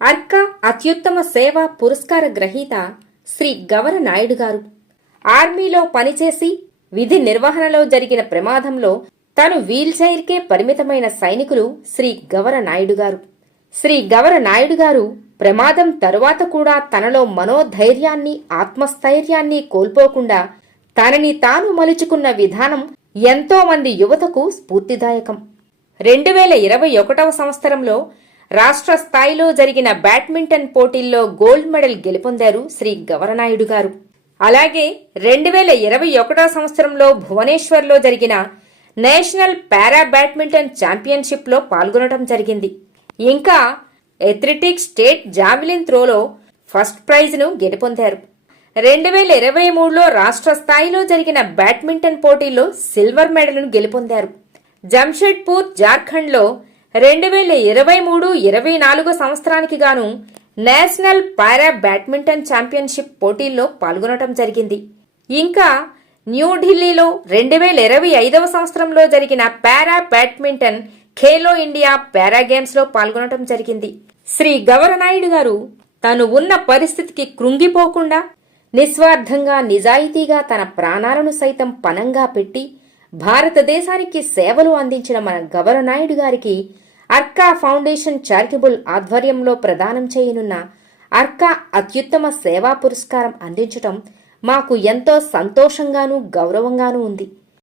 అర్కా అత్యుత్తమ సేవా పురస్కార గ్రహీత శ్రీ గవర నాయుడు గారు. ఆర్మీలో పనిచేసి విధి నిర్వహణలో జరిగిన ప్రమాదంలో తను వీల్చైర్కే పరిమితమైన సైనికులు శ్రీ గవర నాయుడు గారు. శ్రీ గవర నాయుడు గారు ప్రమాదం తరువాత కూడా తనలో మనోధైర్యాన్ని ఆత్మస్థైర్యాన్ని కోల్పోకుండా తనని తాను మలుచుకున్న విధానం ఎంతో మంది యువతకు స్ఫూర్తిదాయకం. రెండు వేల ఇరవై ఒకటవ సంవత్సరంలో రాష్ట్ర స్థాయిలో జరిగిన బ్యాడ్మింటన్ పోటీల్లో గోల్డ్ మెడల్ గెలుపొందారు శ్రీ గవరనాయుడు గారు. అలాగే రెండు వేల ఇరవై ఒకటో సంవత్సరంలో భువనేశ్వర్లో జరిగిన నేషనల్ పారా బ్యాడ్మింటన్ ఛాంపియన్షిప్లో పాల్గొనడం జరిగింది. ఇంకా ఎథ్లెటిక్ స్టేట్ జావెలిన్ త్రోలో ఫస్ట్ ప్రైజ్ను గెలుపొందారు. రెండు వేల ఇరవై మూడులో రాష్ట్ర స్థాయిలో జరిగిన బ్యాడ్మింటన్ పోటీల్లో సిల్వర్ మెడల్ను గెలుపొందారు. జంషెడ్పూర్ జార్ఖండ్లో రెండు వేల ఇరవై మూడు ఇరవై నాలుగు సంవత్సరానికి గాను నేషనల్ పారా బ్యాడ్మింటన్ ఛాంపియన్షిప్ పోటీల్లో పాల్గొనడం జరిగింది. ఇంకా న్యూఢిల్లీలో రెండు వేల ఇరవై ఐదవ సంవత్సరంలో జరిగిన para badminton Khelo India para గేమ్స్లో పాల్గొనడం జరిగింది. శ్రీ గవరనాయుడు గారు తను ఉన్న పరిస్థితికి కృంగిపోకుండా నిస్వార్థంగా నిజాయితీగా తన ప్రాణాలను సైతం పనంగా పెట్టి భారతదేశానికి సేవలు అందించిన మన గవరనాయుడు గారికి అర్కా ఫౌండేషన్ చారిటబుల్ ఆధ్వర్యంలో ప్రదానం చేయనున్న అర్కా అత్యుత్తమ సేవా పురస్కారం అందించటం మాకు ఎంతో సంతోషంగానూ గౌరవంగానూ ఉంది.